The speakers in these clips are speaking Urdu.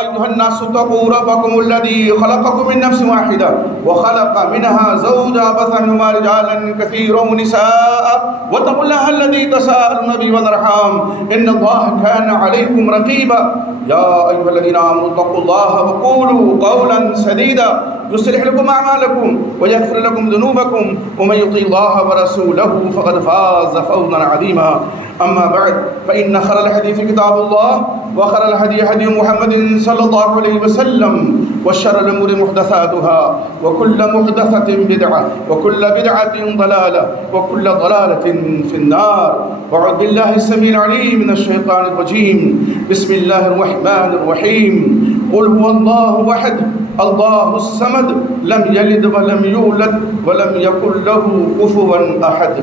أيها الناس اتقوا ربكم الذي خلقكم من نفس واحدة وخلق منها زوجها وبث منهما رجالا كثيرا ونساء واتقوا الله الذي تساءلون به والأرحام إن الله كان عليكم رقيبا يا أيها الذين آمنوا اتقوا الله وقولوا قولا سديدا يصلح لكم أعمالكم ويغفر لكم ذنوبكم ومن يطع الله ورسوله فقد فاز فوزا عظيما أما بعد فإن خير الحديث كتاب الله وخير الهدي هدي محمد صلى الله عليه وسلم وشر الأمور محدثاتها وكل محدثة بدعة وكل بدعة ضلالة وكل ضلالة في النار وأعوذ بالله السميع العليم من الشيطان الرجيم بسم الله الرحمن الرحيم قل هو الله أحد الله الصمد لم يلد ولم يولد ولم يكن له كفوا أحد۔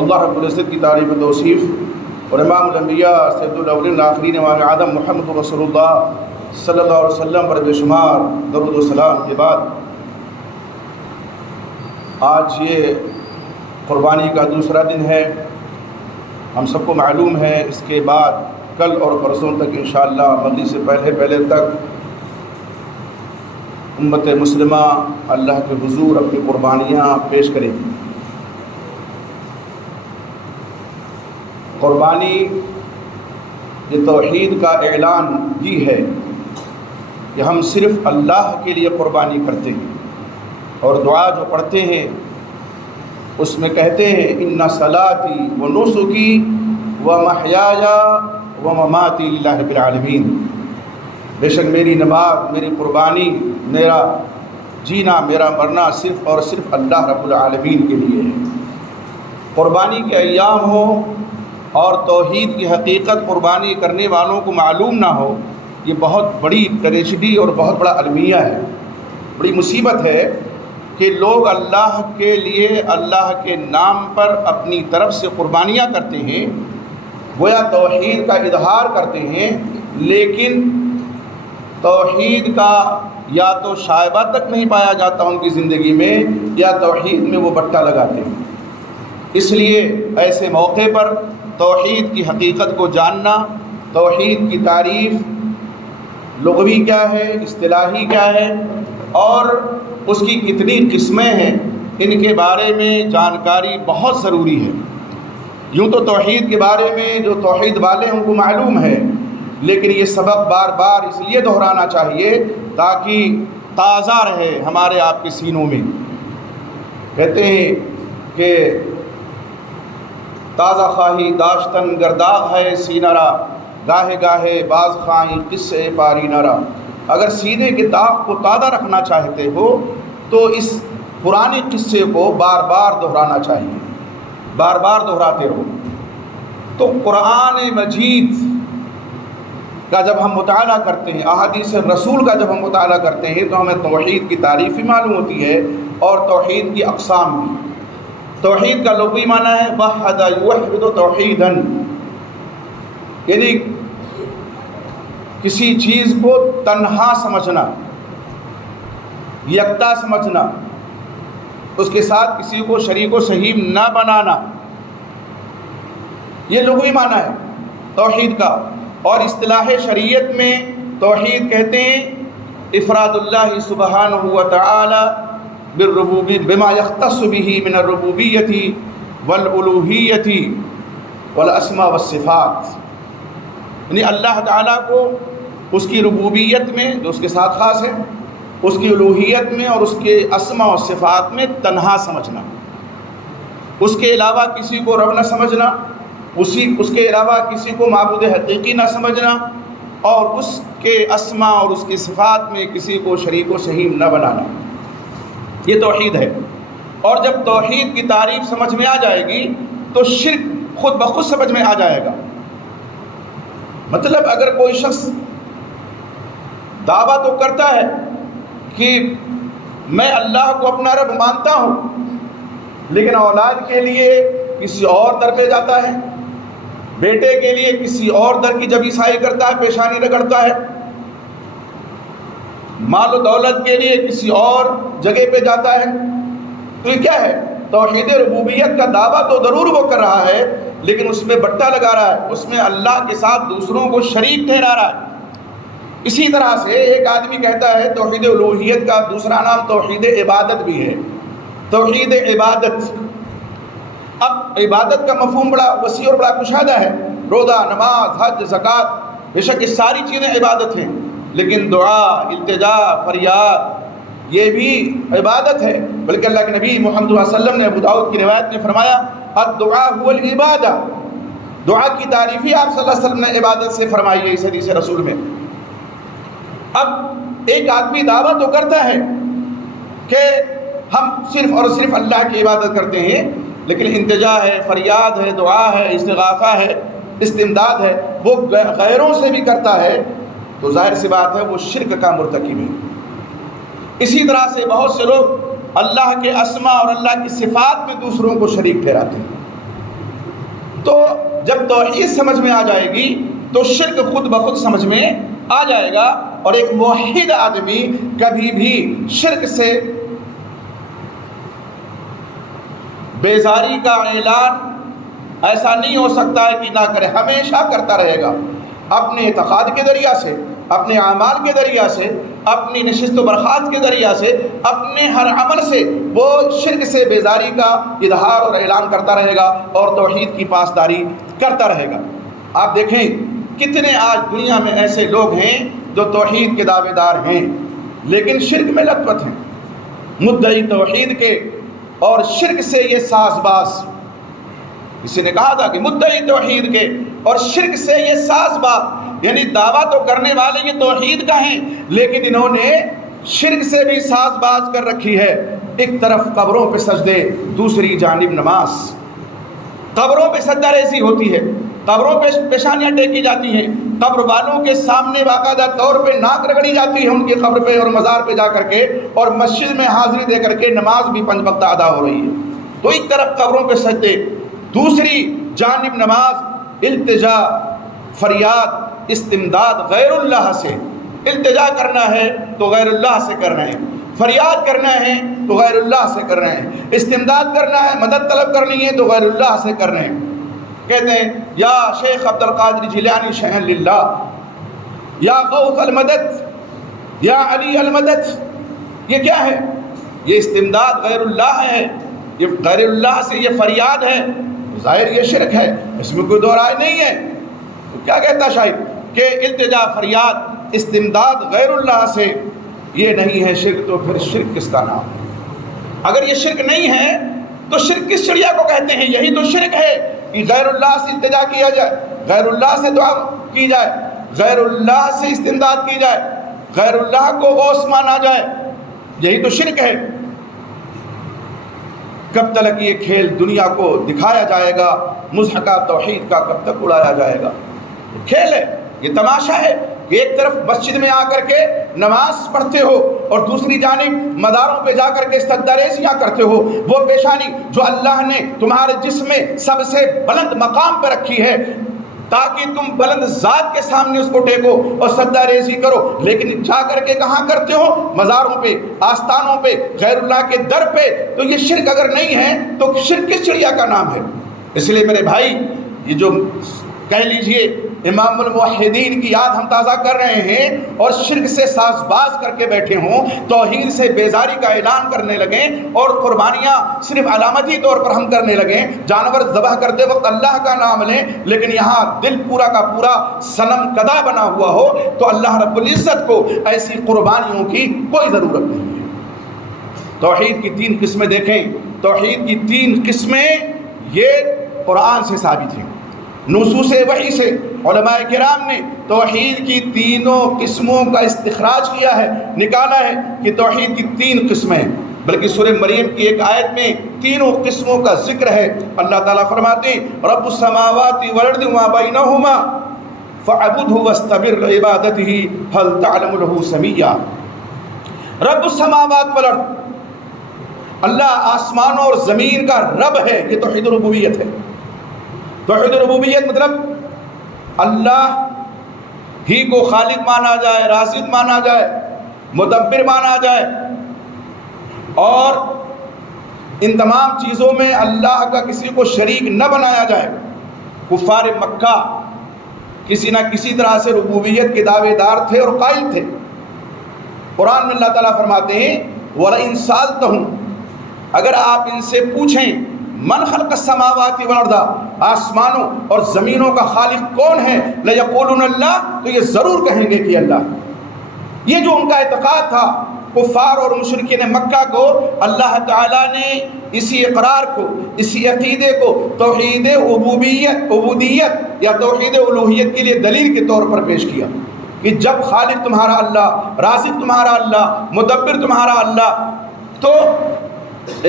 اللہ رب العزت کی تعریف و توصیف اور امام الانبیاء سید الاولین والآخرین امام اعظم محمد رسول اللہ صلی اللہ علیہ وسلم پر بے شمار درود و سلام کے بعد آج یہ قربانی کا دوسرا دن ہے۔ ہم سب کو معلوم ہے اس کے بعد کل اور پرسوں تک انشاءاللہ مغرب سے پہلے تک امت مسلمہ اللہ کے حضور اپنی قربانیاں پیش کرے گی۔ قربانی یہ توحید کا اعلان بھی ہے کہ ہم صرف اللہ کے لیے قربانی کرتے ہیں، اور دعا جو پڑھتے ہیں اس میں کہتے ہیں ان صلاتی و نسکی و محیایا و مماتی للہ رب العالمین، بے شک میری نماز، میری قربانی، میرا جینا، میرا مرنا صرف اور صرف اللہ رب العالمین کے لیے ہے۔ قربانی کے ایام ہو اور توحید کی حقیقت قربانی کرنے والوں کو معلوم نہ ہو، یہ بہت بڑی ٹریجڈی اور بہت بڑا المیہ ہے، بڑی مصیبت ہے کہ لوگ اللہ کے لیے اللہ کے نام پر اپنی طرف سے قربانیاں کرتے ہیں، گویا توحید کا اظہار کرتے ہیں، لیکن توحید کا یا تو شائبہ تک نہیں پایا جاتا ان کی زندگی میں، یا توحید میں وہ بٹا لگاتے ہیں۔ اس لیے ایسے موقع پر توحید کی حقیقت کو جاننا، توحید کی تعریف لغوی کیا ہے، اصطلاحی کیا ہے، اور اس کی کتنی قسمیں ہیں، ان کے بارے میں جانکاری بہت ضروری ہے۔ یوں تو توحید کے بارے میں جو توحید والے ہیں ان کو معلوم ہے، لیکن یہ سبق بار بار اس لیے دہرانا چاہیے تاکہ تازہ رہے ہمارے آپ کے سینوں میں۔ کہتے ہیں کہ تازہ خواہی داشتن گرداغ ہے سینہ را، گاہے گاہے باز خواہی قصے پاری نرا۔ اگر سینے کے داغ کو تازہ رکھنا چاہتے ہو تو اس پرانے قصے کو بار بار دہرانا چاہیے، بار بار دہراتے رہو۔ تو قرآن مجید کا جب ہم مطالعہ کرتے ہیں، احادیث رسول کا جب ہم مطالعہ کرتے ہیں تو ہمیں توحید کی تعریف بھی معلوم ہوتی ہے اور توحید کی اقسام بھی۔ توحید کا لغوی معنی ہے وحد یوحد توحیدا، یعنی کسی چیز کو تنہا سمجھنا، یکتا سمجھنا، اس کے ساتھ کسی کو شریک و صحیح نہ بنانا، یہ لغوی معنی ہے توحید کا۔ اور اصطلاح شریعت میں توحید کہتے ہیں افراد اللہ سبحانہ و تعالی بما یختص به من الربوبیت والالوہیت والاسماء والصفات، یعنی اللہ تعالیٰ کو اس کی ربوبیت میں جو اس کے ساتھ خاص ہے، اس کی الوہیت میں اور اس کے اسماء و صفات میں تنہا سمجھنا، اس کے علاوہ کسی کو رب نہ سمجھنا، اس کے علاوہ کسی کو معبود حقیقی نہ سمجھنا، اور اس کے اسماء اور اس کی صفات میں کسی کو شریک و صحیح نہ بنانا، یہ توحید ہے۔ اور جب توحید کی تعریف سمجھ میں آ جائے گی تو شرک خود بخود سمجھ میں آ جائے گا۔ مطلب اگر کوئی شخص دعویٰ تو کرتا ہے کہ میں اللہ کو اپنا رب مانتا ہوں، لیکن اولاد کے لیے کسی اور در پہ جاتا ہے، بیٹے کے لیے کسی اور در کی جب عیسائی کرتا ہے، پیشانی رگڑتا ہے، مال و دولت کے لیے کسی اور جگہ پہ جاتا ہے، تو یہ کیا ہے؟ توحید ربوبیت کا دعویٰ تو ضرور وہ کر رہا ہے، لیکن اس میں بٹا لگا رہا ہے، اس میں اللہ کے ساتھ دوسروں کو شریک ٹھہرا رہا ہے۔ اسی طرح سے ایک آدمی کہتا ہے توحید الوہیت کا دوسرا نام توحید عبادت بھی ہے، توحید عبادت۔ اب عبادت کا مفہوم بڑا وسیع اور بڑا کشادہ ہے، روزہ، نماز، حج، زکوٰۃ، بے شک یہ ساری چیزیں عبادت ہیں، لیکن دعا، التجا، فریاد یہ بھی عبادت ہے۔ بلکہ اللہ کے نبی محمد صلی اللہ علیہ وسلم نے ابو داؤد کی روایت میں فرمایا الدعاء هو العبادہ، دعا کی تعریف ہی آپ صلی اللہ علیہ وسلم نے عبادت سے فرمائی ہے اس حدیث رسول میں۔ اب ایک آدمی دعویٰ تو کرتا ہے کہ ہم صرف اور صرف اللہ کی عبادت کرتے ہیں، لیکن التجا ہے، فریاد ہے، دعا ہے، استغاثہ ہے، استمداد ہے، وہ غیروں سے بھی کرتا ہے، تو ظاہر سی بات ہے وہ شرک کا مرتکب ہے۔ اسی طرح سے بہت سے لوگ اللہ کے اسماء اور اللہ کی صفات میں دوسروں کو شریک ٹھہراتے ہیں۔ تو جب توحید سمجھ میں آ جائے گی تو شرک خود بخود سمجھ میں آ جائے گا، اور ایک موحد آدمی کبھی بھی شرک سے بیزاری کا اعلان ایسا نہیں ہو سکتا ہے کہ نہ کرے، ہمیشہ کرتا رہے گا، اپنے اعتقاد کے ذریعہ سے، اپنے اعمال کے ذریعہ سے، اپنی نشست و برخاست کے ذریعہ سے، اپنے ہر عمل سے وہ شرک سے بیزاری کا اظہار اور اعلان کرتا رہے گا اور توحید کی پاسداری کرتا رہے گا۔ آپ دیکھیں کتنے آج دنیا میں ایسے لوگ ہیں جو توحید کے دعوے دار ہیں لیکن شرک میں لت پت ہیں، مدعی توحید کے اور شرک سے یہ ساز باز۔ کسی نے کہا تھا کہ مدعی توحید کے اور شرک سے یہ ساز باز، یعنی دعویٰ تو کرنے والے یہ توحید کا ہیں لیکن انہوں نے شرک سے بھی ساز باز کر رکھی ہے۔ ایک طرف قبروں پہ سجدے، دوسری جانب نماز۔ قبروں پہ سجدہ ریزی ہوتی ہے، قبروں پہ پیشانیاں ٹیکی جاتی ہیں، قبر والوں کے سامنے باقاعدہ طور پہ ناک رگڑی جاتی ہے ان کی قبر پہ اور مزار پہ جا کر کے، اور مسجد میں حاضری دے کر کے نماز بھی 5 وقت ادا ہو رہی ہے۔ تو ایک طرف قبروں پہ سجدے، دوسری جانب نماز، التجا، فریاد، استمداد غیر اللہ سے۔ التجا کرنا ہے تو غیر اللہ سے کر رہے ہیں، فریاد کرنا ہے تو غیر اللہ سے کر رہے ہیں، استمداد کرنا ہے، مدد طلب کرنی ہے تو غیر اللہ سے کر رہے ہیں۔ کہتے ہیں یا شیخ عبد القادر جیلانی شہن للہ، یا غوث المدد، یا علی المدد۔ یہ کیا ہے؟ یہ استمداد غیر اللہ ہے، یہ غیر اللہ سے یہ فریاد ہے، ظاہر یہ شرک ہے، اس میں کوئی دو رائے نہیں ہے۔ تو کیا کہتا شاید کہ التجا، فریاد، استمداد غیر اللہ سے یہ نہیں ہے شرک، تو پھر شرک کس کا نام ہے؟ اگر یہ شرک نہیں ہے تو شرک کس چڑیا کو کہتے ہیں؟ یہی تو شرک ہے کہ غیر اللہ سے التجا کیا جائے، غیر اللہ سے دعا کی جائے، غیر اللہ سے استمداد کی جائے، غیر اللہ کو غوث مانا جائے، یہی تو شرک ہے۔ کب تک یہ کھیل دنیا کو دکھایا جائے گا؟ مضحکہ توحید کا کب تک اڑایا جائے گا؟ یہ کھیل ہے، یہ تماشا ہے کہ ایک طرف مسجد میں آ کر کے نماز پڑھتے ہو اور دوسری جانب مزاروں پہ جا کر کے سجدہ ریزیاں کرتے ہو۔ وہ پیشانی جو اللہ نے تمہارے جسم میں سب سے بلند مقام پہ رکھی ہے تاکہ تم بلند ذات کے سامنے اس کو ٹیکو اور سجدہ ریزی کرو، لیکن جا کر کے کہاں کرتے ہو؟ مزاروں پہ، آستانوں پہ، غیر اللہ کے در پہ۔ تو یہ شرک اگر نہیں ہے تو شرک کس چڑیا کا نام ہے؟ اس لیے میرے بھائی، یہ جو کہہ لیجئے امام الموحدین کی یاد ہم تازہ کر رہے ہیں اور شرک سے ساز باز کر کے بیٹھے ہوں، توحید سے بیزاری کا اعلان کرنے لگیں اور قربانیاں صرف علامتی طور پر ہم کرنے لگیں، جانور ذبح کرتے وقت اللہ کا نام لیں، لیکن یہاں دل پورا کا پورا صنم کدا بنا ہوا ہو، تو اللہ رب العزت کو ایسی قربانیوں کی کوئی ضرورت نہیں ہے۔ توحید کی 3 قسمیں دیکھیں، توحید کی 3 قسمیں یہ قرآن سے ثابت ہیں، نصوص وحی سے علماء کرام نے توحید کی 3 قسموں کا استخراج کیا ہے، نکالا ہے کہ توحید کی 3 قسمیں ہیں۔ بلکہ سورہ مریم کی ایک آیت میں 3 قسموں کا ذکر ہے۔ اللہ تعالیٰ فرماتے ہیں رب السماوات والارض وما بینہما فاعبدہ واستبر لعبادتہ هل تعلم له سمیا۔ رب السماوات والارض، اللہ آسمانوں اور زمین کا رب ہے، یہ توحید ربوبیت ہے۔ توحید ربوبیت مطلب اللہ ہی کو خالق مانا جائے، رازق مانا جائے، مدبر مانا جائے، اور ان تمام چیزوں میں اللہ کا کسی کو شریک نہ بنایا جائے۔ کفار مکہ کسی نہ کسی طرح سے ربوبیت کے دعوے دار تھے اور قائل تھے۔ قرآن میں اللہ تعالیٰ فرماتے ہیں وَلَئِن سَأَلْتَهُمْ، اگر آپ ان سے پوچھیں من خلق السماوات والارض، آسمانوں اور زمینوں کا خالق کون ہے، لَيَقُولُونَ اللَّهُ، تو یہ ضرور کہیں گے کہ اللہ۔ یہ جو ان کا اعتقاد تھا کفار اور مشرکین مکہ کو، اللہ تعالیٰ نے اسی اقرار کو، اسی عقیدے کو توحید عبودیت یا توحید الوہیت کے لیے دلیل کے طور پر پیش کیا کہ جب خالق تمہارا اللہ، رازق تمہارا اللہ، مدبر تمہارا اللہ، تو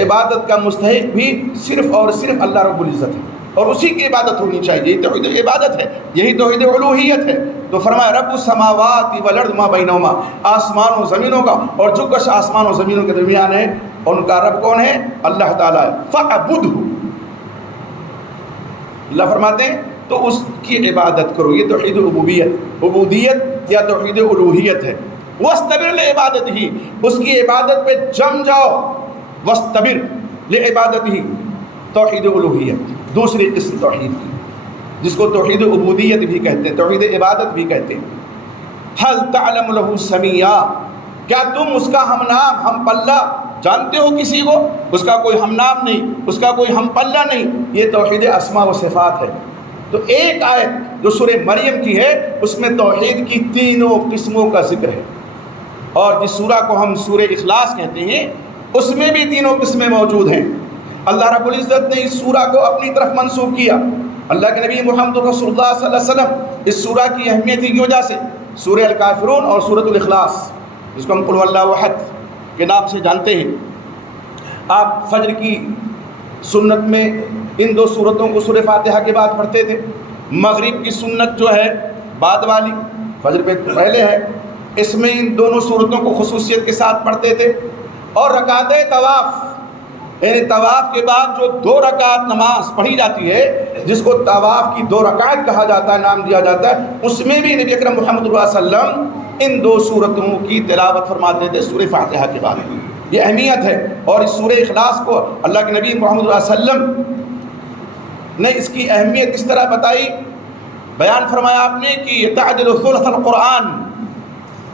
عبادت کا مستحق بھی صرف اور صرف اللہ رب العزت ہے اور اسی کی عبادت ہونی چاہیے۔ یہی توحید عبادت ہے، یہی توحید الوہیت ہے۔ تو فرمایا رب السماوات والارض ما بینہما، آسمان و زمینوں کا اور جو کچھ آسمان و زمینوں کے درمیان ہے ان کا رب کون ہے؟ اللہ تعالیٰ ہے۔ فَاعْبُدْهُ، اللہ فرماتے ہیں تو اس کی عبادت کرو۔ یہ توحید عبودیت یا توحید الوہیت ہے۔ وَاسْتَبِرْ لِعِبَادَتِهِ، اس کی عبادت پہ جم جاؤ۔ وَاسْتَبِرْ لِعِبَادَتِهِ، توحید الوہیت دوسری قسم توحید کی، جس کو توحید عبودیت بھی کہتے ہیں، توحید عبادت بھی کہتے ہیں۔ هَلْ تَعْلَمُ لَهُ سَمِيًّا، کیا تم اس کا ہم نام، ہم پلہ جانتے ہو کسی کو؟ اس کا کوئی ہم نام نہیں، اس کا کوئی ہم پلہ نہیں۔ یہ توحید اسماء و صفات ہے۔ تو ایک آیت جو سورہ مریم کی ہے اس میں توحید کی تینوں قسموں کا ذکر ہے، اور جس سورہ کو ہم سورہ اخلاص کہتے ہیں اس میں بھی تینوں قسمیں موجود ہیں۔ اللہ رب العزت نے اس سورہ کو اپنی طرف منسوب کیا۔ اللہ کے نبی محمد رسول اللہ صلی اللہ علیہ وسلم اس سورہ کی اہمیت کی وجہ سے سورہ الکافرون اور سورۃ الاخلاص، جس کو ہم قل واللہ احد کے نام سے جانتے ہیں، آپ فجر کی سنت میں ان دو سورتوں کو سورہ فاتحہ کے بعد پڑھتے تھے۔ مغرب کی سنت جو ہے بعد والی، فجر پہ پہلے ہے، اس میں ان دونوں سورتوں کو خصوصیت کے ساتھ پڑھتے تھے۔ اور رکعت طواف، یعنی طواف کے بعد جو 2 رکعت نماز پڑھی جاتی ہے جس کو طواف کی 2 رکعت کہا جاتا ہے، نام دیا جاتا ہے، اس میں بھی نبی اکرم محمد صلی اللہ علیہ وسلم ان 2 سورتوں کی تلاوت فرماتے تھے سورہ فاتحہ کے بعد۔ یہ اہمیت ہے، اور اس سورہ اخلاص کو اللہ کے نبی محمد صلی اللہ علیہ وسلم نے اس کی اہمیت اس طرح بتائی، بیان فرمایا آپ نے کہ یہ تعدل ثلث القرآن،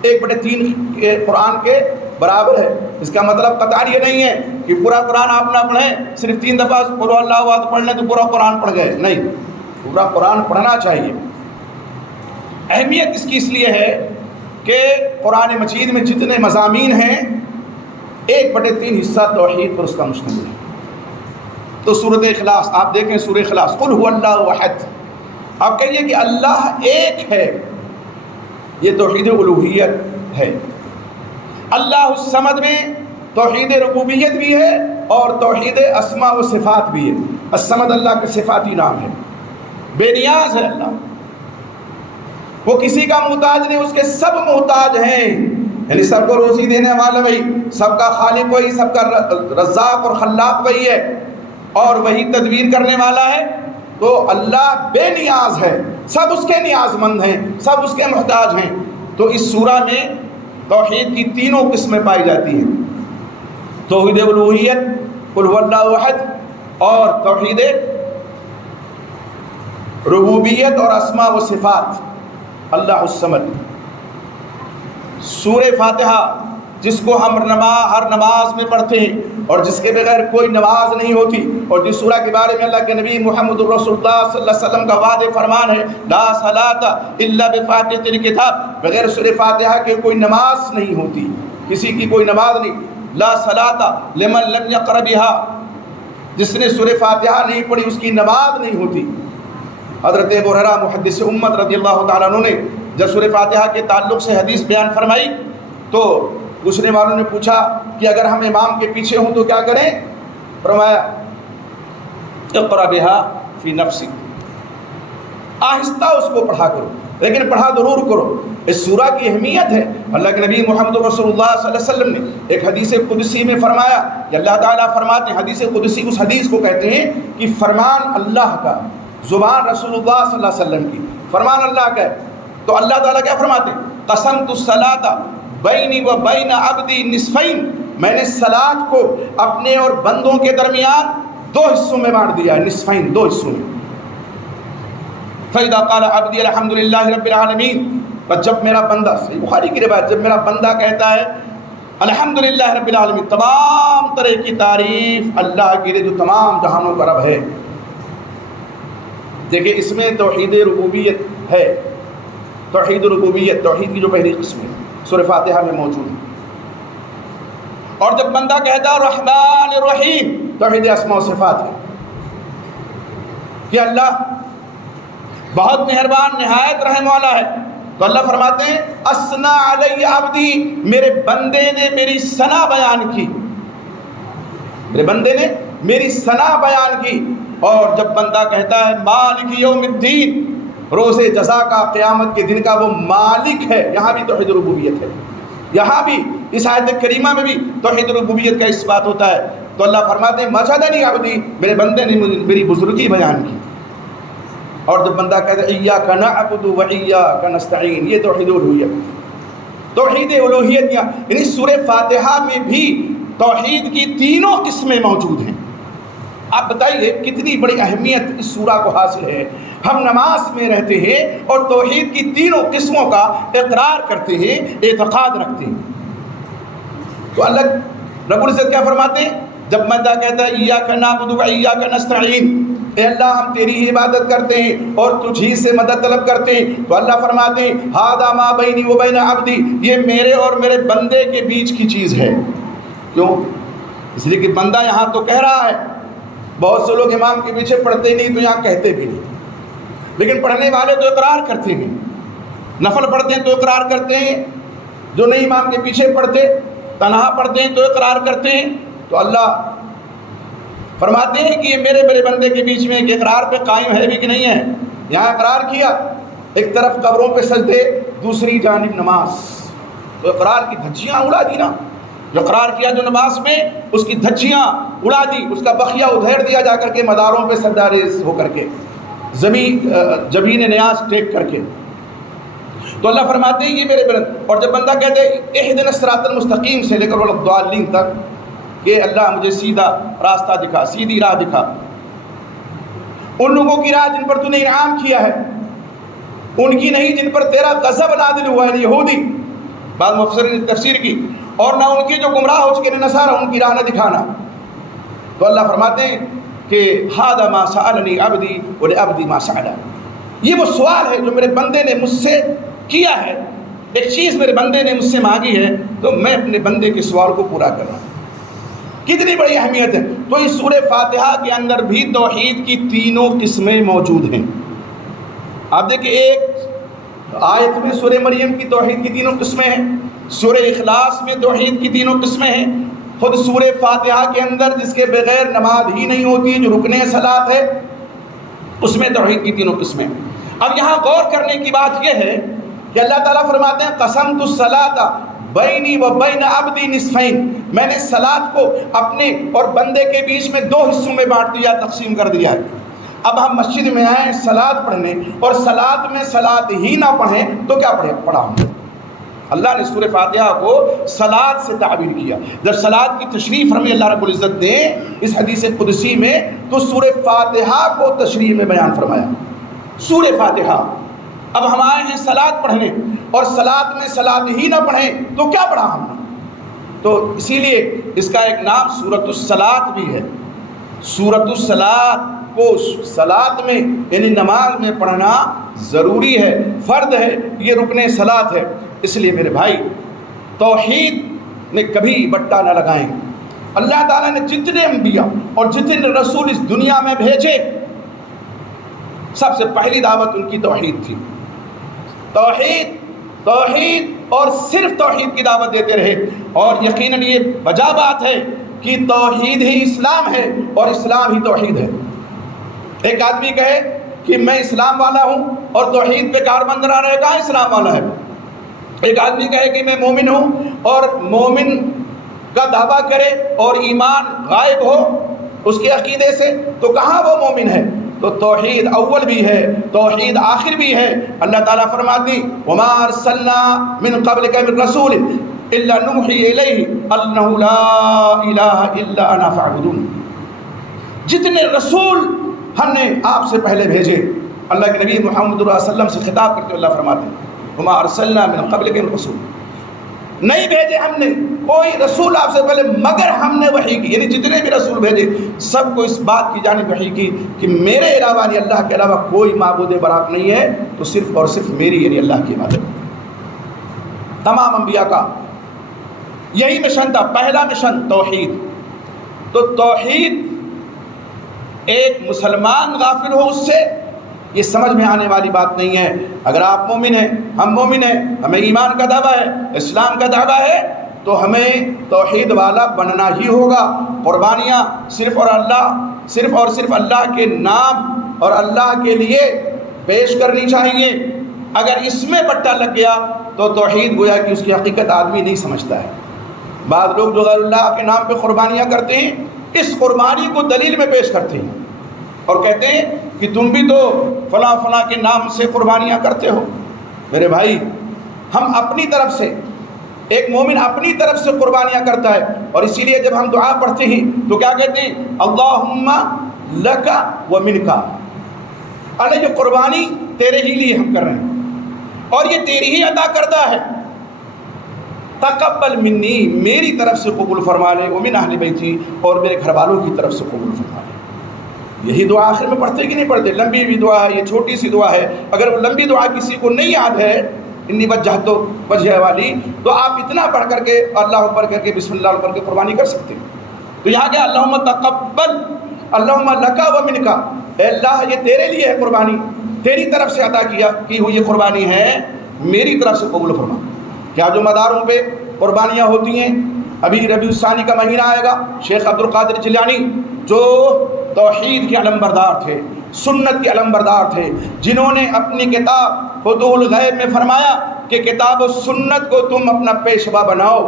1/3 قرآن کے برابر ہے۔ اس کا مطلب قطعی یہ نہیں ہے کہ پورا قرآن آپ نہ پڑھیں، صرف 3 دفعہ قل اللہ احد پڑھ لیں تو پورا قرآن پڑھ گئے، نہیں، پورا قرآن پڑھنا چاہیے۔ اہمیت اس کی اس لیے ہے کہ قرآن مجید میں جتنے مضامین ہیں 1/3 حصہ توحید پر اس کا مشتمل ہے۔ تو سورۃ اخلاص آپ دیکھیں، سورہ اخلاص قل هو اللہ احد، آپ کہیے کہ اللہ ایک ہے، یہ توحید الوہیت ہے۔ اللہ الصمد میں توحید ربوبیت بھی ہے اور توحید اسماء و صفات بھی ہے۔ الصمد اللہ کا صفاتی نام ہے، بے نیاز ہے اللہ، وہ کسی کا محتاج نہیں، اس کے سب محتاج ہیں، یعنی سب کو روزی دینے والا وہی، سب کا خالق وہی، سب کا رزاق اور خلاق وہی ہے، اور وہی تدبیر کرنے والا ہے۔ تو اللہ بے نیاز ہے، سب اس کے نیاز مند ہیں، سب اس کے محتاج ہیں۔ تو اس سورہ میں توحید کی تینوں قسمیں پائی جاتی ہیں، توحید الوہیت، قل هو اللہ احد، اور توحید ربوبیت اور اسماء و صفات، اللہ الصمد۔ سورہ فاتحہ جس کو ہم ہر نماز میں پڑھتے ہیں اور جس کے بغیر کوئی نماز نہیں ہوتی، اور جس سورہ کے بارے میں اللہ کے نبی محمد رسول اللہ صلی اللہ علیہ وسلم کا وعدہ فرمان ہے لا صلاۃ الا بفاتحۃ الکتاب، بغیر سورہ فاتحہ کے کوئی نماز نہیں ہوتی، کسی کی کوئی نماز نہیں۔ لا صلاۃ لمن لم یقرأ بها، جس نے سورہ فاتحہ نہیں پڑھی اس کی نماز نہیں ہوتی۔ حضرت ابو ہریرہ محدث امت رضی اللہ تعالیٰ عنہ نے جب سورہ فاتحہ کے تعلق سے حدیث بیان فرمائی تو پوچھنے والوں نے پوچھا کہ اگر ہم امام کے پیچھے ہوں تو کیا کریں؟ فرمایا اقرأ بها فی نفسک، آہستہ اس کو پڑھا کرو، لیکن پڑھا ضرور کرو۔ اس سورہ کی اہمیت ہے۔ اللہ کے نبی محمد رسول اللہ صلی اللہ علیہ وسلم نے ایک حدیث قدسی میں فرمایا کہ اللہ تعالیٰ فرماتے ہیں، حدیث قدسی اس حدیث کو کہتے ہیں کہ فرمان اللہ کا، زبان رسول اللہ صلی اللہ علیہ وسلم کی، فرمان اللہ کا ہے۔ تو اللہ تعالیٰ کیا فرماتے ہیں؟ قسمت الصلاۃ بینی و بین عبدی نصفین، میں نے صلاۃ کو اپنے اور بندوں کے درمیان 2 حصوں میں بانٹ دیا ہے، نصفین، 2 حصوں میں۔ فَإِذَا قَالَ عَبْدِي الْحَمْدُ لِلَّهِ رَبِّ الْعَالَمِينَ، بس جب میرا بندہ، صحیح بخاری کی روایت، جب میرا بندہ کہتا ہے الحمدللہ رب العالمین، تمام طرح کی تعریف اللہ کے لیے جو تمام جہانوں کا رب ہے۔ دیکھیں اس میں توحید ربوبیت ہے، توحید ربوبیت، توحید کی جو پہلی قسم ہے سورہ فاتحہ میں موجود ہے۔ اور جب بندہ کہتا ہے الرحمن الرحیم، توحید اسماء و صفات ہے کہ اللہ بہت مہربان نہایت رحم والا ہے۔ تو اللہ فرماتے ہیں اسنا علی عبدی، میرے بندے نے میری ثنا بیان کی، میرے بندے نے میری ثنا بیان کی۔ اور جب بندہ کہتا ہے مالک یوم الدین، روز جزا کا، قیامت کے دن کا وہ مالک ہے، یہاں بھی توحید ربوبیت ہے، یہاں بھی اس آیت کریمہ میں بھی توحید ربوبیت کا اس بات ہوتا ہے۔ تو اللہ فرماتے ہیں مجدنی عبدی، میرے بندے نے میری بزرگی بیان کی۔ اور جب بندہ کہتا ہے ایاک نعبد و ایاک نستعین، یہ توحید الوہیت، توحید الوہیت، یعنی سورہ فاتحہ میں بھی توحید کی تینوں قسمیں موجود ہیں۔ آپ بتائیے کتنی بڑی اہمیت اس سورہ کو حاصل ہے۔ ہم نماز میں رہتے ہیں اور توحید کی تینوں قسموں کا اقرار کرتے ہیں، اعتقاد رکھتے ہیں۔ تو اللہ رب العزت کیا فرماتے ہیں جب بندہ کہتا ہے ایاک نعبد و ایاک نستعین، اے اللہ ہم تیری ہی عبادت کرتے ہیں اور تجھ ہی سے مدد طلب کرتے ہیں، تو اللہ فرماتے ہیں ھذا ما بینی و بین عبدی، یہ میرے اور میرے بندے کے بیچ کی چیز ہے۔ کیوں؟ اس لیے کہ بندہ یہاں تو کہہ رہا ہے، بہت سے لوگ امام کے پیچھے پڑھتے نہیں تو یہاں کہتے بھی نہیں، لیکن پڑھنے والے تو اقرار کرتے ہیں، نفل پڑھتے ہیں تو اقرار کرتے ہیں، جو نہیں امام کے پیچھے پڑھتے تنہا پڑھتے ہیں تو اقرار کرتے ہیں۔ تو اللہ فرماتے ہیں کہ یہ میرے بندے کے بیچ میں ایک اقرار پہ قائم ہے بھی کہ نہیں ہے۔ یہاں اقرار کیا، ایک طرف قبروں پہ سجدے، دوسری جانب نماز، تو اقرار کی دھجیاں اڑا دی نا، جو اقرار کیا جو نماز میں، اس کی دھجیاں اڑا دی، اس کا بخیہ ادھیر دیا جا کر کے مداروں پہ سجداریز ہو کر کے، جبین نیاز ٹیک کر کے۔ تو اللہ فرماتے ہیں یہ میرے بندے، اور جب بندہ کہتے ہیں اہدنا الصراط المستقیم سے لے کر ولا الضالین تک، کہ اللہ مجھے سیدھا راستہ دکھا، سیدھی راہ دکھا، ان لوگوں کی راہ جن پر تو نے انعام کیا ہے، ان کی نہیں جن پر تیرا غضب نازل ہوا ہے، یہودی، بعض مفسرین نے تفسیر کی، اور نہ ان کی جو گمراہ ہو چکے نصارہ، ان کی راہ نہ دکھانا۔ تو اللہ فرماتے ہیں کہ ھذا ما سألنی عبدی ولعبدی ما سأل، یہ وہ سوال ہے جو میرے بندے نے مجھ سے کیا ہے، ایک چیز میرے بندے نے مجھ سے مانگی ہے تو میں اپنے بندے کے سوال کو پورا کر رہا ہوں۔ کتنی بڑی اہمیت ہے۔ تو اس سورہ فاتحہ کے اندر بھی توحید کی تینوں قسمیں موجود ہیں۔ آپ دیکھیں ایک آیت میں سورہ مریم کی توحید کی تینوں قسمیں ہیں، سورہ اخلاص میں توحید کی تینوں قسمیں ہیں، خود سورہ فاتحہ کے اندر جس کے بغیر نماز ہی نہیں ہوتی، جو رکن صلاۃ ہے، اس میں توحید کی تینوں قسمیں۔ اب یہاں غور کرنے کی بات یہ ہے کہ اللہ تعالیٰ فرماتے ہیں قسمت الصلاۃ بینی و بین عبدی نصفین، میں نے صلاۃ کو اپنے اور بندے کے بیچ میں دو حصوں میں بانٹ دیا، تقسیم کر دیا ہے۔ اب ہم مسجد میں آئیں صلاۃ پڑھنے اور صلاۃ میں صلاۃ ہی نہ پڑھیں تو کیا پڑھا ہم؟ اللہ نے سورہ فاتحہ کو صلاۃ سے تعبیر کیا۔ جب صلاۃ کی تشریح فرمائی اللہ رب العزت نے اس حدیث قدسی میں، تو سورہ فاتحہ کو تشریح میں بیان فرمایا، سورہ فاتحہ۔ اب ہم آئے ہیں صلاۃ پڑھنے اور صلاۃ میں صلاۃ ہی نہ پڑھیں تو کیا پڑھا ہم نے؟ تو اسی لیے اس کا ایک نام سورۃ الصلاۃ بھی ہے۔ سورۃ الصلاۃ کو صلاۃ میں یعنی نماز میں پڑھنا ضروری ہے، فرض ہے، یہ رکن صلاۃ ہے۔ اس لیے میرے بھائی توحید میں کبھی بٹا نہ لگائیں۔ اللہ تعالیٰ نے جتنے انبیاء اور جتنے رسول اس دنیا میں بھیجے، سب سے پہلی دعوت ان کی توحید تھی۔ توحید اور صرف توحید کی دعوت دیتے رہے، اور یقیناً یہ وجہ بات ہے کہ توحید ہی اسلام ہے اور اسلام ہی توحید ہے۔ ایک آدمی کہے کہ میں اسلام والا ہوں اور توحید پہ کاربند نہ رہے گا، اسلام والا ہے۔ ایک آدمی کہے کہ میں مومن ہوں اور مومن کا دعویٰ کرے اور ایمان غائب ہو اس کے عقیدے سے، تو کہاں وہ مومن ہے؟ تو توحید اول بھی ہے، توحید آخر بھی ہے۔ اللہ تعالیٰ فرماتی وما ارسلنا من قبلک من رسول الا نوحی الیہ انہ لا الہ الا انا فاعبدون، جتنے رسول ہم نے آپ سے پہلے بھیجے اللہ کے نبی محمد صلی اللہ علیہ وسلم سے خطاب کرتے اللہ فرماتے ہیں وما ارسلنا من قبلک من رسول، نہیں بھیجے ہم نے کوئی رسول آپ سے پہلے مگر ہم نے وحی کی، یعنی جتنے بھی رسول بھیجے سب کو اس بات کی جانب وحی کی کہ میرے علاوہ یعنی اللہ کے علاوہ کوئی معبود برحق نہیں ہے، تو صرف اور صرف میری یعنی اللہ کی عبادت۔ تمام انبیاء کا یہی مشن تھا، پہلا مشن توحید۔ تو توحید ایک مسلمان غافل ہو اس سے یہ سمجھ میں آنے والی بات نہیں ہے۔ اگر آپ مومن ہیں، ہم مومن ہیں، ہمیں ایمان کا دعویٰ ہے، اسلام کا دعویٰ ہے، تو ہمیں توحید والا بننا ہی ہوگا۔ قربانیاں صرف اور صرف اللہ کے نام اور اللہ کے لیے پیش کرنی چاہیے۔ اگر اس میں بٹا لگ گیا تو توحید گویا کہ اس کی حقیقت آدمی نہیں سمجھتا ہے۔ بعض لوگ جو غیر اللہ کے نام پہ قربانیاں کرتے ہیں، اس قربانی کو دلیل میں پیش کرتے ہیں اور کہتے ہیں کہ تم بھی تو فلاں فلاں کے نام سے قربانیاں کرتے ہو۔ میرے بھائی، ہم اپنی طرف سے، ایک مومن اپنی طرف سے قربانیاں کرتا ہے، اور اسی لیے جب ہم دعا پڑھتے ہیں تو کیا کہتے ہیں؟ اللہم لک و منک، اللہ یہ قربانی تیرے ہی لیے ہم کر رہے ہیں اور یہ تیری ہی عطا کردہ ہے، تقبل منی، میری طرف سے قبول فرما لے، ومن اہل بیتی، اور میرے گھر والوں کی طرف سے قبول فرما لے۔ یہی دعا آخر میں پڑھتے کہ نہیں پڑھتے؟ لمبی بھی دعا ہے، یہ چھوٹی سی دعا ہے۔ اگر وہ لمبی دعا کسی کو نہیں یاد ہے، انی وجہت وجہ والی، تو آپ اتنا پڑھ کر کے اللہ اکبر کر کے بسم اللہ پڑھ کے قربانی کر سکتے ہیں۔ تو یہاں کیا اللہم تقبل، اللہم لک و منک، اے اللہ یہ تیرے لیے ہے قربانی، تیری طرف سے عطا کی ہوئی یہ قربانی ہے، میری طرف سے قبول فرما۔ کیا جو مداروں پہ قربانیاں ہوتی ہیں، ابھی ربیع الثانی کا مہینہ آئے گا، شیخ عبد القادر جیلانی جو توحید کے علمبردار تھے، سنت کے علمبردار تھے، جنہوں نے اپنی کتاب فتوح الغیب میں فرمایا کہ کتاب و سنت کو تم اپنا پیشوا بناؤ،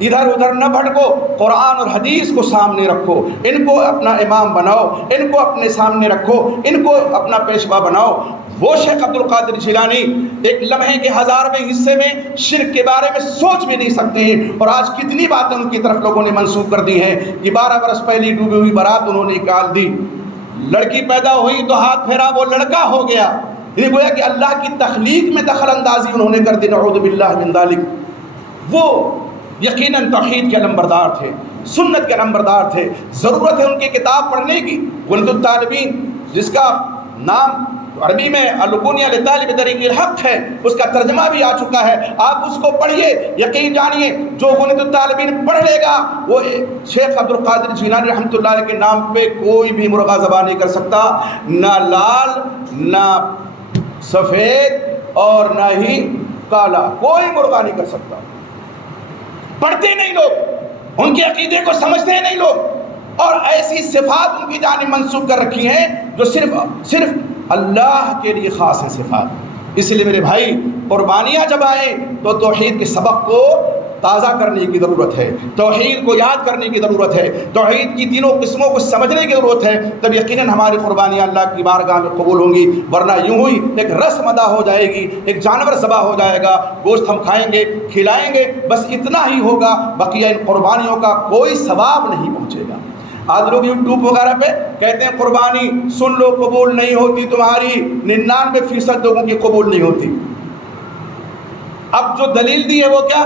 ادھر ادھر نہ بھٹکو، قرآن اور حدیث کو سامنے رکھو، ان کو اپنا امام بناؤ، ان کو اپنے سامنے رکھو، ان کو اپنا پیشوا بناؤ۔ وہ شیخ عبد القادر جیلانی ایک لمحے کے 1000ویں حصے میں شرک کے بارے میں سوچ بھی نہیں سکتے ہیں، اور آج کتنی باتیں ان کی طرف لوگوں نے منسوخ کر دی ہیں کہ 12 برس پہلی ڈوبی ہوئی بارات انہوں نے نکال دی، لڑکی پیدا ہوئی تو ہاتھ پھیرا وہ لڑکا ہو گیا، یہ گویا کہ اللہ کی تخلیق میں دخل اندازی انہوں نے کر دی، نعوذ باللہ من ذالک۔ وہ یقیناً توحید کے علمبردار تھے، سنت کے علمبردار تھے۔ ضرورت ہے ان کی کتاب پڑھنے کی، غلط الطالبین، جس کا نام عربی میں البنیہ لطالب طریق الحق ہے، اس کا ترجمہ بھی آ چکا ہے، آپ اس کو پڑھیے، یقین جانیے جو غلط الطالبین پڑھ لے گا وہ شیخ عبد القادر جیلانی رحمۃ اللہ علیہ کے نام پہ کوئی بھی مرغا ذبح نہیں کر سکتا، نہ لال نہ سفید اور نہ ہی کالا، کوئی مرغا نہیں کر سکتا۔ پڑھتے نہیں لوگ، ان کے عقیدے کو سمجھتے نہیں لوگ، اور ایسی صفات ان کی جانب منسوخ کر رکھی ہیں جو صرف اللہ کے لیے خاص ہیں صفات۔ اس لیے میرے بھائی، قربانیاں جب آئیں تو توحید کے سبق کو تازہ کرنے کی ضرورت ہے، توحید کو یاد کرنے کی ضرورت ہے، توحید کی تینوں قسموں کو سمجھنے کی ضرورت ہے، تب یقیناً ہماری قربانیاں اللہ کی بارگاہ میں قبول ہوں گی، ورنہ یوں ہی ایک رسم ادا ہو جائے گی، ایک جانور ذبح ہو جائے گا، گوشت ہم کھائیں گے، کھلائیں گے، بس اتنا ہی ہوگا، بقیہ ان قربانیوں کا کوئی ثواب نہیں پہنچے گا۔ آج لوگ یوٹیوب وغیرہ پہ کہتے ہیں قربانی سن لو قبول نہیں ہوتی تمہاری، 99% لوگوں کی قبول نہیں ہوتی۔ اب جو دلیل دی ہے وہ کیا؟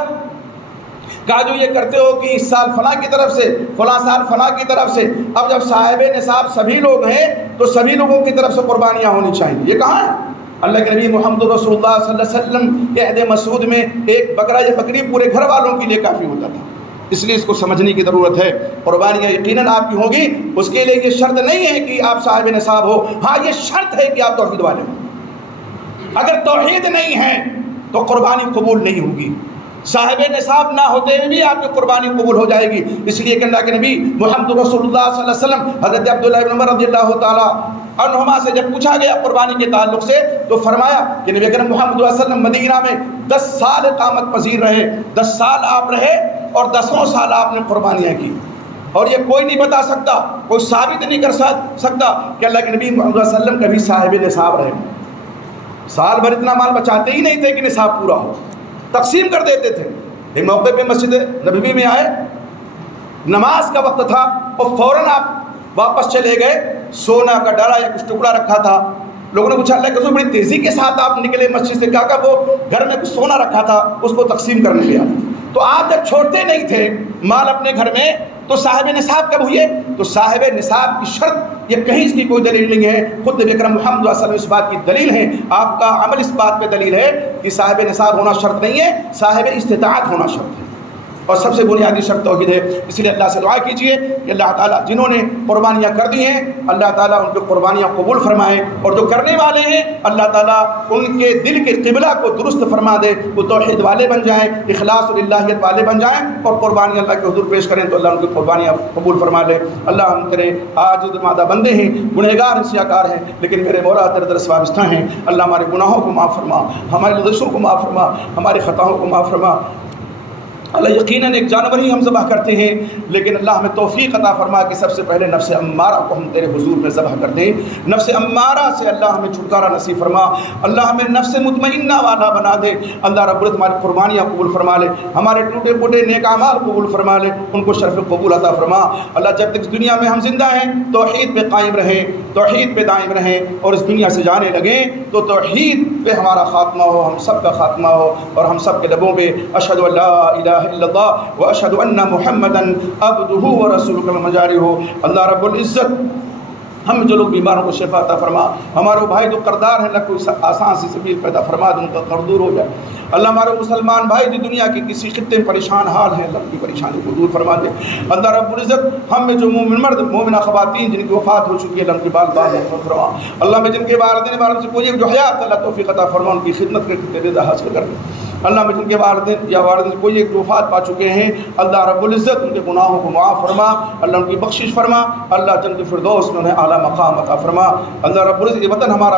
کہا جو یہ کرتے ہو کہ اس سال فلاں کی طرف سے، فلاں سال فلاں کی طرف سے، اب جب صاحب نصاب سبھی لوگ ہیں تو سبھی لوگوں کی طرف سے قربانیاں ہونی چاہیے، یہ کہاں ہے؟ اللہ کے نبی محمد رسول اللہ صلی اللہ علیہ وسلم کے عہد مسعود میں ایک بکرا یا بکری پورے گھر والوں کے لیے کافی ہوتا تھا۔ اس لیے اس کو سمجھنے کی ضرورت ہے۔ قربانیاں یقیناً آپ کی ہوگی، اس کے لیے یہ شرط نہیں ہے کہ آپ صاحب نصاب ہو، ہاں یہ شرط ہے کہ آپ توحید والے ہوں۔ اگر توحید نہیں ہے تو قربانی قبول نہیں ہوگی، صاحب نصاب نہ ہوتے ہوئے بھی آپ کی قربانی قبول ہو جائے گی۔ اس لیے کہ اللہ کے نبی محمد رسول اللہ صلی اللہ علیہ وسلم حضرت عبداللہ بن عمر رضی اللہ تعالیٰ عنہما سے جب پوچھا گیا قربانی کے تعلق سے تو فرمایا کہ نبی اکرم محمد صلی اللہ علیہ وسلم مدینہ میں 10 سال اقامت پذیر رہے، 10 سال آپ رہے اور 10 سال آپ نے قربانیاں کی، اور یہ کوئی نہیں بتا سکتا، کوئی ثابت نہیں کر سکتا کہ اللہ کے نبی محمد صلی اللہ علیہ وسلم کبھی صاحب نصاب رہے۔ سال بھر اتنا مال بچاتے ہی نہیں تھے کہ نصاب پورا ہو، تقسیم کر دیتے تھے۔ ایک موقع پہ مسجد نبوی میں آئے، نماز کا وقت تھا اور فوراً آپ واپس چلے گئے، سونا کا ڈالا یا کچھ ٹکڑا رکھا تھا، لوگوں نے پوچھا اللہ کے رسول بڑی تیزی کے ساتھ آپ نکلے مسجد سے، کہا کہ وہ گھر میں کچھ سونا رکھا تھا اس کو تقسیم کرنے گیا۔ تو آپ جب چھوڑتے نہیں تھے مال اپنے گھر میں تو صاحب نصاب کب ہوئے؟ تو صاحب نصاب کی شرط یہ کہیں اس کی کوئی دلیل نہیں ہے، خود نبی اکرم محمد صلی اللہ علیہ وسلم اس بات کی دلیل ہے، آپ کا عمل اس بات پہ دلیل ہے کہ صاحب نصاب ہونا شرط نہیں ہے، صاحب استطاعت ہونا شرط ہے، اور سب سے بنیادی شرط توحید ہے۔ اس لیے اللہ سے دعا کیجئے کہ اللہ تعالیٰ جنہوں نے قربانیاں کر دی ہیں اللہ تعالیٰ ان کی قربانیاں قبول فرمائے، اور جو کرنے والے ہیں اللہ تعالیٰ ان کے دل کے قبلہ کو درست فرما دے، وہ توحید والے بن جائیں، اخلاص اور اللہیت والے بن جائیں، اور قربانی اللہ کے حضور پیش کریں تو اللہ ان کی قربانیاں قبول فرما لے۔ اللہ ہم تیرے عاجز مادہ بندے ہیں، گنہگار سیاکار ہیں، لیکن میرے مولا تیرے درس وابستہ ہیں۔ اللہ ہمارے گناہوں کو معاف فرما، ہمارے لغزشوں کو معاف فرما، ہماری خطاؤں کو معاف فرما۔ اللہ یقیناً ایک جانور ہی ہم ذبح کرتے ہیں، لیکن اللہ ہمیں توفیق عطا فرما کہ سب سے پہلے نفس امارہ کو ہم تیرے حضور میں ذبح کر دیں۔ نفس امارہ سے اللہ ہمیں چھٹکارا نصیب فرما، اللہ ہمیں نفس مطمئنہ والا بنا دے۔ اللہ رب العزت ہماری قربانیاں قبول فرما لے، ہمارے ٹوٹے پھوٹے نیک اعمال قبول فرما لے، ان کو شرف قبول عطا فرما۔ اللہ جب تک اس دنیا میں ہم زندہ ہیں توحید پہ قائم رہیں، توحید پہ دائم رہیں، اور اس دنیا سے جانے لگیں تو توحید پہ ہمارا خاتمہ ہو، ہم سب کا خاتمہ ہو، اور ہم سب کے لبوں پہ اشہد ان لا الہ الا اللہ واشہد ان محمدا عبدہ ورسولہ المجاری ہو۔ اللہ رب العزت ہم جو لوگ بیماروں کو شفا عطا فرما، ہمارے بھائی جو قرضدار ہیں اللہ کوئی آسان سی سبیل پیدا فرما دے، ان کا قرض دور ہو جائے۔ اللہ ہمارے مسلمان بھائی جو دنیا کی کسی خطے میں پریشان حال ہیں اللہ کی پریشانی کو دور فرما دے۔ اللہ رب العزت ہم میں جو مومن مرد مومنہ خواتین جن کی وفات ہو چکی ہے اللہ ان کی بال بال فرما۔ اللہ میں جن کے والدین والدین سے کوئی جو حیات اللہ توفیق عطا فرما، ان کی خدمت کر کے تیرے رضا حاصل کر دے۔ اللہ میں جن کے والدین یا والدین سے کوئی ایک وفات پا چکے ہیں اللہ رب العزت ان کے گناہوں کو معاف فرما، اللہ ان کی بخشش فرما، اللہ جنت فردوس میں انہیں اعلیٰ مقام عطا فرما۔ اللہ رب العزت یہ وطن ہمارا